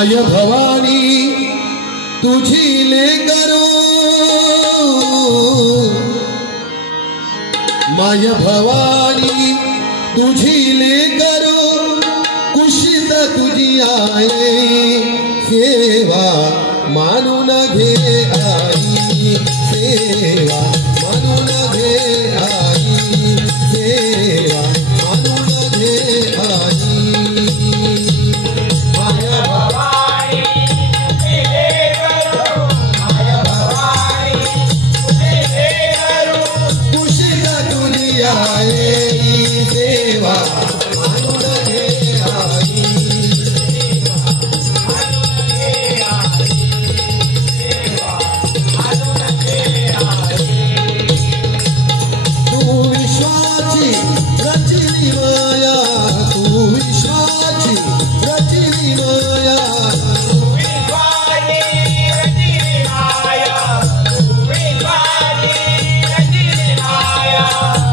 माय भवानी तुझी लेकरो माय भवानी तुझी लेकरो कुशीत तुझी आई सेवा मानून घे आई सेवा मानून घे आई सेवा मानून घे आई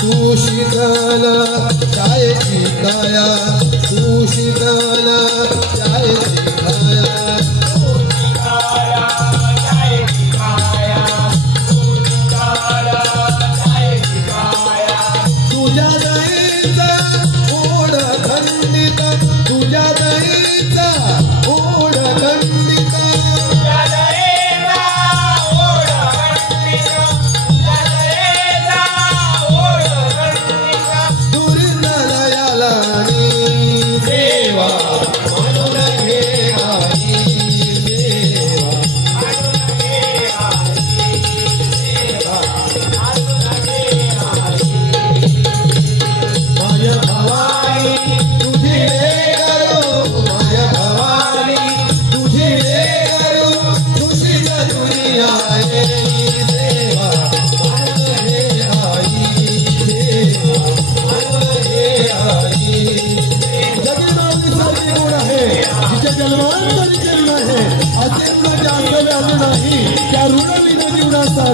तू शीतल चायची काया तुझ्या दयेचा ओढ खंडित तुझ्या दयेचा ओढ खंडित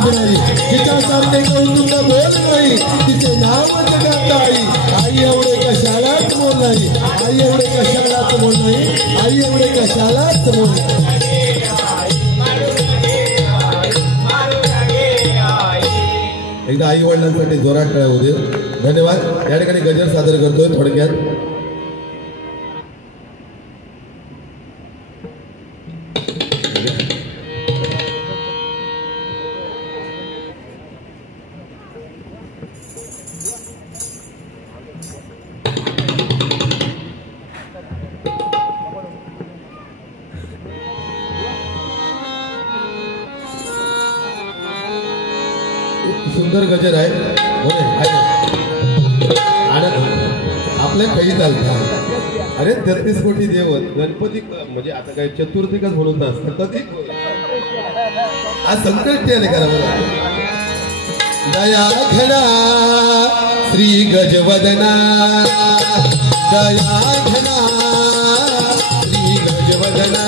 तिच्यासारखे कौतुक बोल नाही तिचे नाव जगात आई आई एवढे कशालाच बोल नाही आई एवढे कशालाच बोल नाही आई एवढे कशालाच बोल एकदा आई वडिलांसाठी जोरात टाळ्या होऊ दे. धन्यवाद. या ठिकाणी गजर सादर करतोय थोडक्यात. सुंदर गजर आहे आपल्या काही चालतात. अरे 33 कोटी देव गणपती म्हणजे आता काय चतुर्थीकच म्हणून असतं कधी आज संकट आले करा बघा. दया घना श्री गजवदना दया घना श्री गजवदना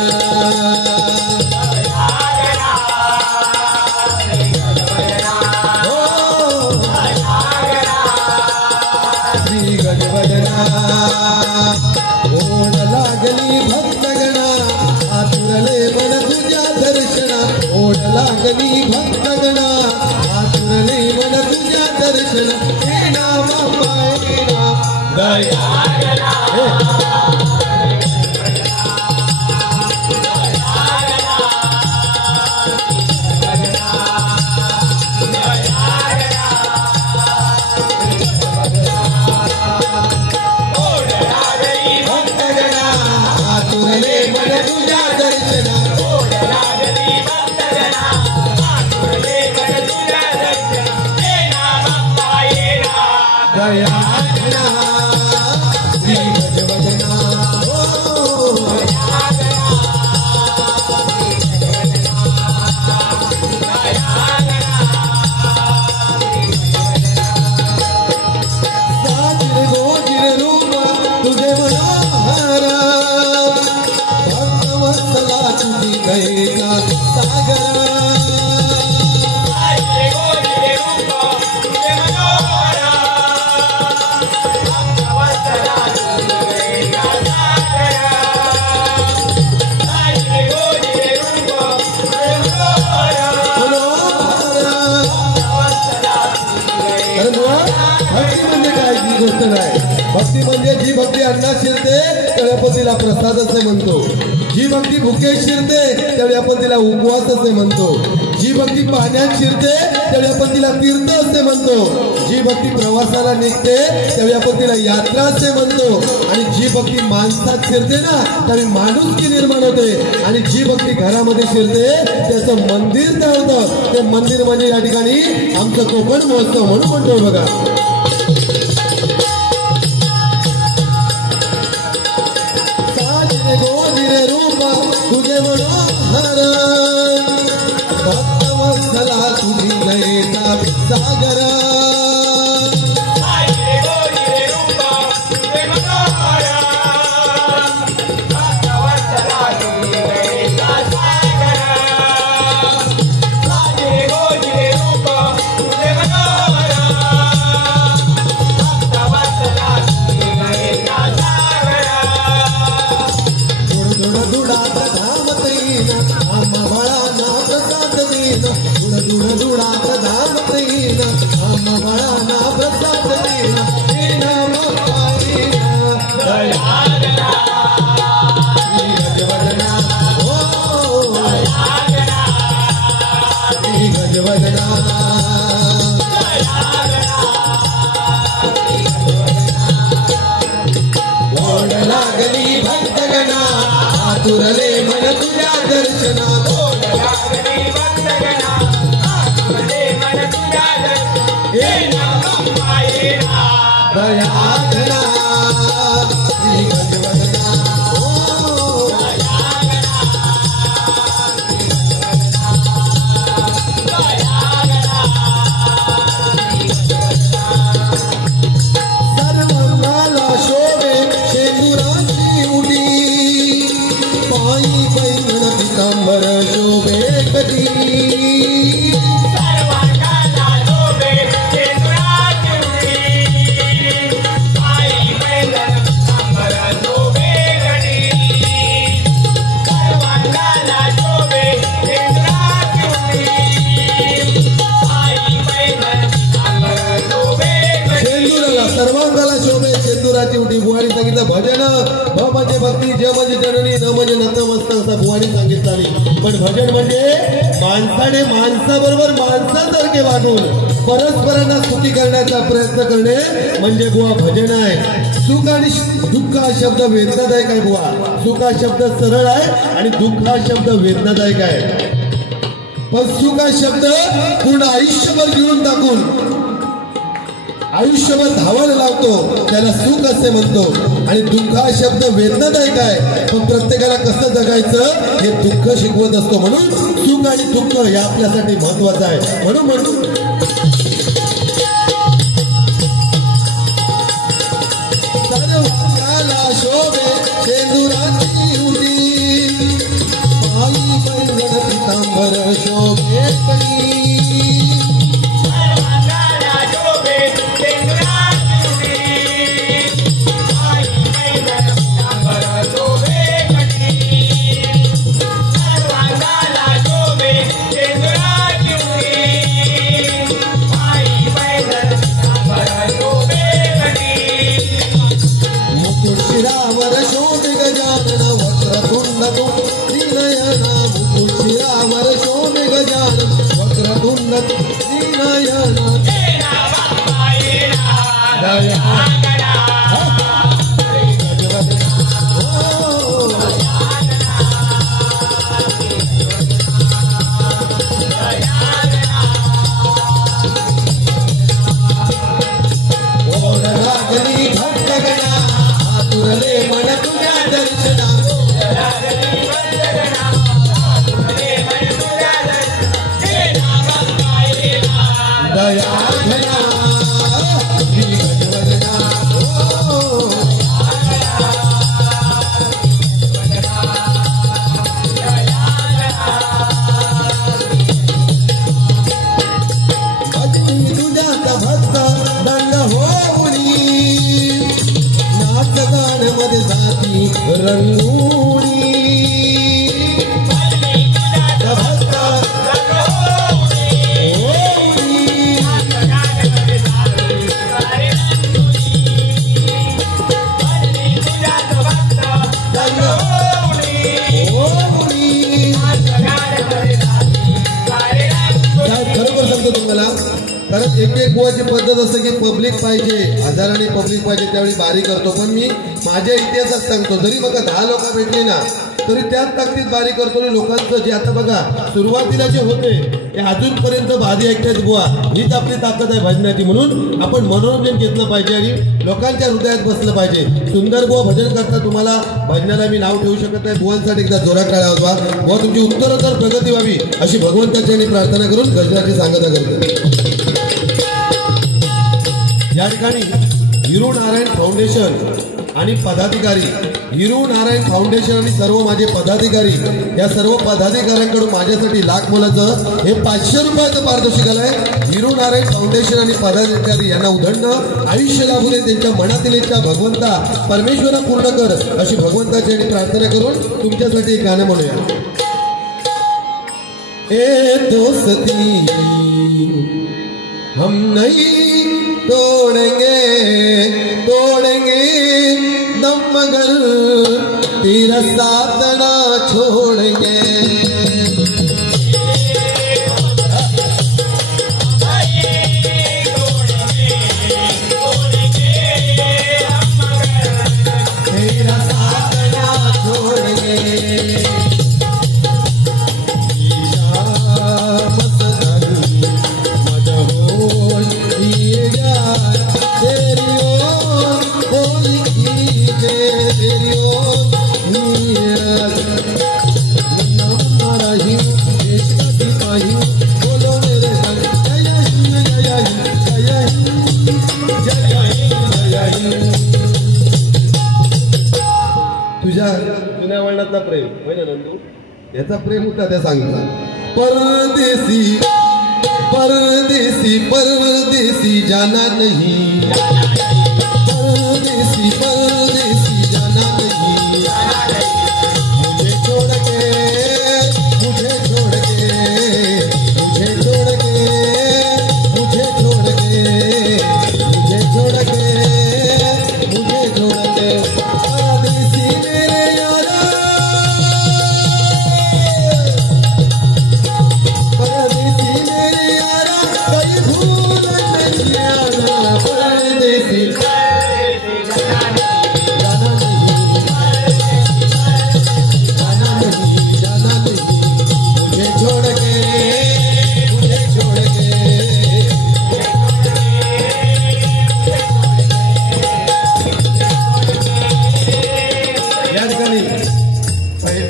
ओढ लागली भक्तगणा आतुरले मन तुझ्या दर्शना ओढ लागली भक्तगणा आतुरले मन तुझ्या दर्शना हे नाम पायना दया दया भक्ती म्हणजे जी भक्ती अन्नात शिरते त्यावेळी आपण तिला प्रसाद असे म्हणतो. जी भक्ती भुकेत शिरते त्यावेळी आपण तिला उपवास असे म्हणतो. जी भक्ती पाण्यात शिरते त्यावेळी आपण तिला तीर्थ असे म्हणतो. जी भक्ती प्रवासाला निघते त्यावेळी आपण तिला यात्रा असे म्हणतो. आणि जी भक्ती माणसात शिरते ना त्यावेळी माणुसकी निर्माण होते. आणि जी भक्ती घरामध्ये शिरते त्याचं मंदिर तळतं. ते मंदिर म्हणजे या ठिकाणी आमचं कोकण महोत्सव म्हणून म्हणतो बघा. गोविरे रूप तुझे मनोहर भक्तवत्सला तुझी नयेचा सागर. लागली भक्तगणा आतुरले मन तुझ्या दर्शना. दयाघना श्री गजवदना सर्वांगाला शोभे शेंदुराची उडी पायी पैंगण पितांबर शोभे कधी. सर्वांगाला शोभे शेंदुराची उठी. बुवानी सांगितलं भजन भ म्हणजे भक्ती, ज म्हणजे जननी, न म्हणजे नतमस्तक असं बुवानी सांगितलं. पण भजन म्हणजे माणसाने माणसाबरोबर माणसासारखे वागून परस्परांना स्तुती करण्याचा प्रयत्न करणे म्हणजे बुवा भजन आहे. सुख आणि दुःख हा शब्द वेदनादायक आहे बुवा. सुख हा शब्द सरळ आहे आणि दुःख हा शब्द वेदनादायक आहे. पण सुख हा शब्द पूर्ण आयुष्यभर घेऊन टाकून आयुष्यभर धावायला लावतो त्याला सुख असे म्हणतो. आणि दुःख हा शब्द वेदनादायक आहे पण प्रत्येकाला कसं जगायचं हे दुःख शिकवत असतो. म्हणून सुख आणि दुःख हे आपल्यासाठी महत्वाचं आहे. म्हणून म्हणतो सर्वांगाला शोभे शेंदुराची उडी पायी पैंगण पितांबर शोभे कधी. शिरावर शोभे गजानन वक्रतुंड त्रिनयना. मुकुट शिरावर शोभे गजानन वक्रतुंड त्रिनयना. लागली भक्तगणा आतुरले मन तुझ्या दर्शना. दयाघना श्री गजवदना भक्ती तुझ्याचा भक्त दंड होऊनी नाच गाण मध्ये जाती रंगुणी. कारण एक बुवाची पद्धत असते की पब्लिक पाहिजे, हजारांनी पब्लिक पाहिजे त्यावेळी बारी करतो. पण मी माझ्या इतिहासात सांगतो, जरी बघा 10 लोक भेटली ना तरी त्याच ताकदीत बारी करतो. लोकांचं जे आता बघा सुरुवातीला जे होते ते अजूनपर्यंत बारी ऐकतात बुवा, हीच आपली ताकद आहे भजनाची. म्हणून आपण मनोरंजन घेतलं पाहिजे आणि लोकांच्या हृदयात बसलं पाहिजे. सुंदर बुवा भजन करता, तुम्हाला भजनाला मी नाव ठेवू शकत नाही. बुवांसाठी एकदा जोरात टाळ्या होता. बुवा तुमची उत्तरोत्तर प्रगती व्हावी अशी भगवंताची प्रार्थना करून गजराची सांगता करतो. या ठिकाणी हिरू नारायण फाउंडेशन आणि पदाधिकारी, हिरू नारायण फाउंडेशन आणि सर्व माझे पदाधिकारी, या सर्व पदाधिकाऱ्यांकडून माझ्यासाठी लाख मोलाचं हे 500 रुपयाचं पारितोषिक आलंय. हिरू नारायण फाउंडेशन आणि पदाधिकारी यांना उधळणं आयुष्य लाभू दे, त्यांच्या मनातील इच्छा भगवंता परमेश्वरा पूर्ण कर अशी भगवंताची आणि प्रार्थना करून तुमच्यासाठी एक गाणं म्हणूया. ए दोस्ती हम नहीं तोड़ेंगे तोड़ेंगे दम मगर तेरा साथ ना छोड़ेंगे. तेरा साथ ना छोड़ेंगे. तुझ्या जुन्या वळणातला प्रेम होय ना नंदू, याचा प्रेम होता त्या सांगता. परदेसी परदेसी परदेसी जाना नहीं, परदेसी परदेसी जाना नहीं. मुझे छोड़ के मुझे छोड़ के मुझे छोड़ के मुझे छोड़ के मुझे छोड़ के मुझे छोड़ के परदेसी मेरे यारा, परदेसी मेरे यारा कहीं भूल नहीं आना. परदेसी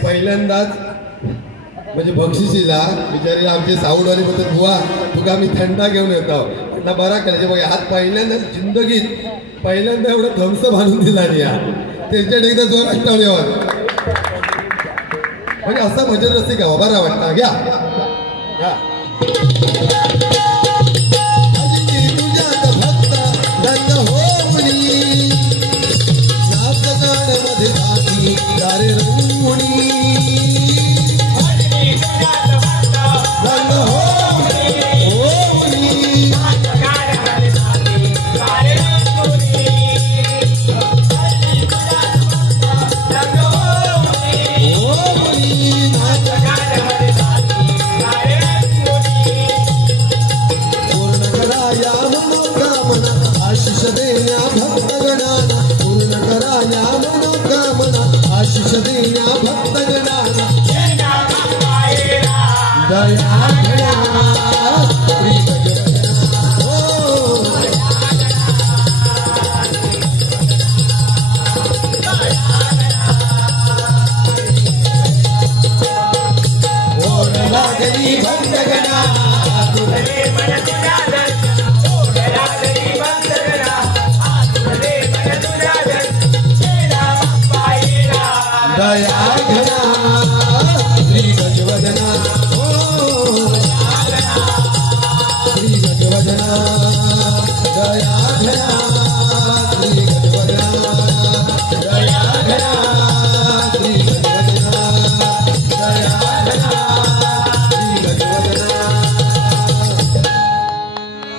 पहिल्यांदाच म्हणजे बक्षिसीला बिचारी आमचे साऊडवाले बोलतात बुवा तुका आम्ही थंडा घेऊन येतो. त्यांना बरा करायचे बघा, हात पहिल्यांदाच जिंदगीत पहिल्यांदा एवढं थम्स बांधून दिला नाही या त्याच्याकडे एकदा जोरात टाळ्यावर. म्हणजे असा भजन रस्ते का बरा वाटता घ्या घ्या.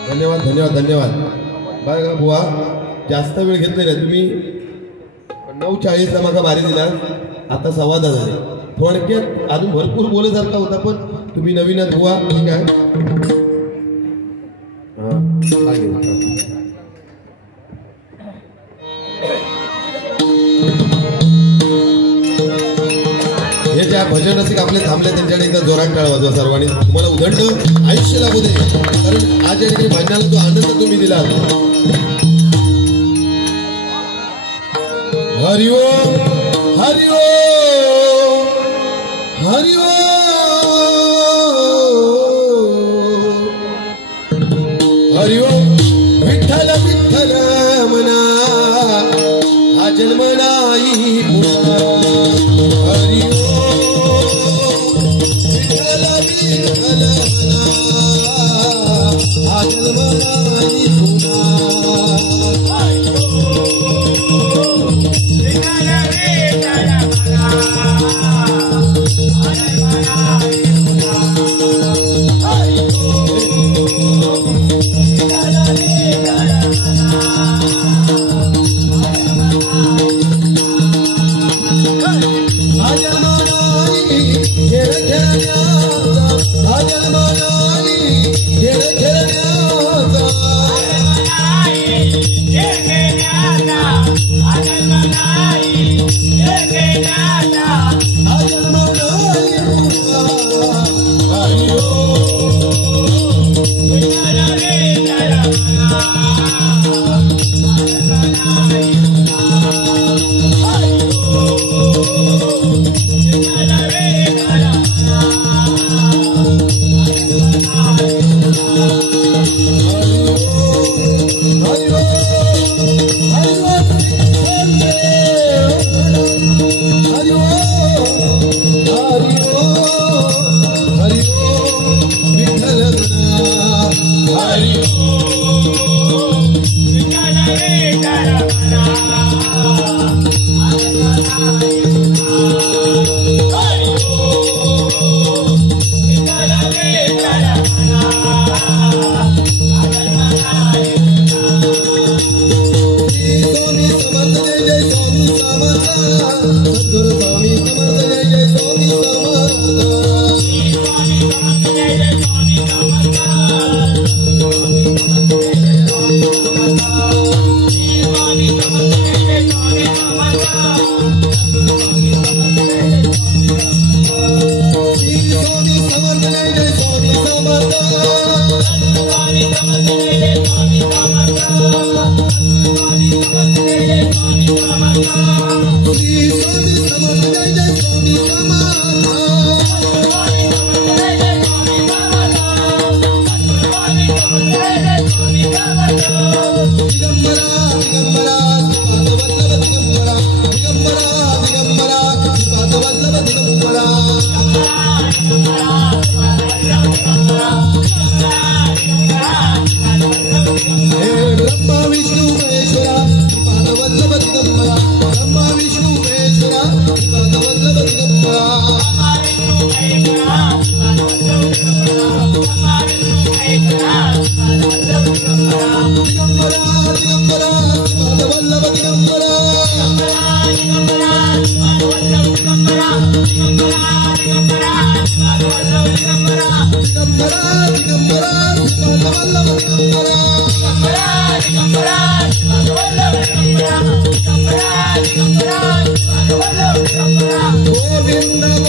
धन्यवाद धन्यवाद धन्यवाद. बघा बुवा जास्त वेळ घेतलेला तुम्ही 9:40ला माझा बारी दिला, आता 10:15 झाले. थोडक्यात अजून भरपूर बोलण्यासारखा होता पण तुम्ही नवीनच बुवा ठीक आहे. हे ज्या भजन रसिक आपले थांबले त्यांच्याकडे एकदा जोरात टाळ वाजवा सर्वांनी. तुम्हाला उदंड आयुष्य लाभू दे, कारण आज या ठिकाणी भजनाला जो आनंद तुम्ही दिला. हरि ओम हरि ओम हरि ओम हरि ओम. विठ्ठल विठ्ठल मना हा जन्म नाही पुन्हा. हरि ओम विठ्ठल विठ्ठल मना हा जन्म नाही पुन्हा. Govinda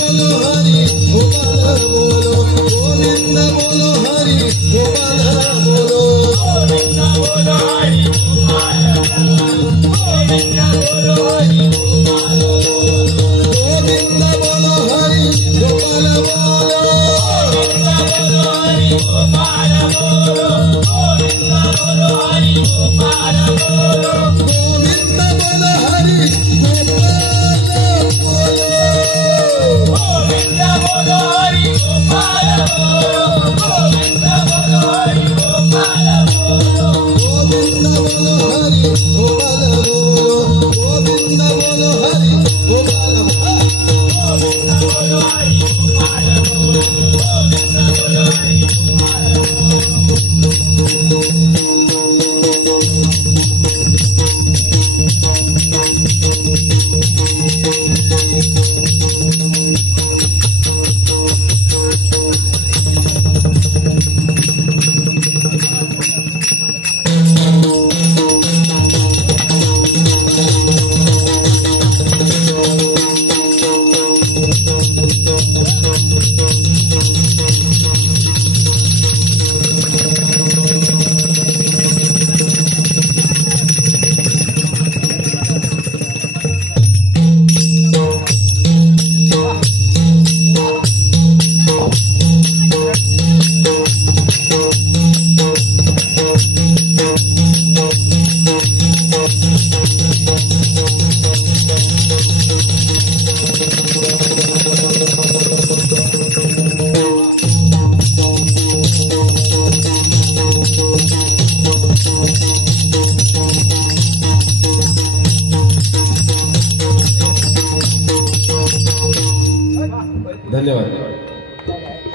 धन्यवाद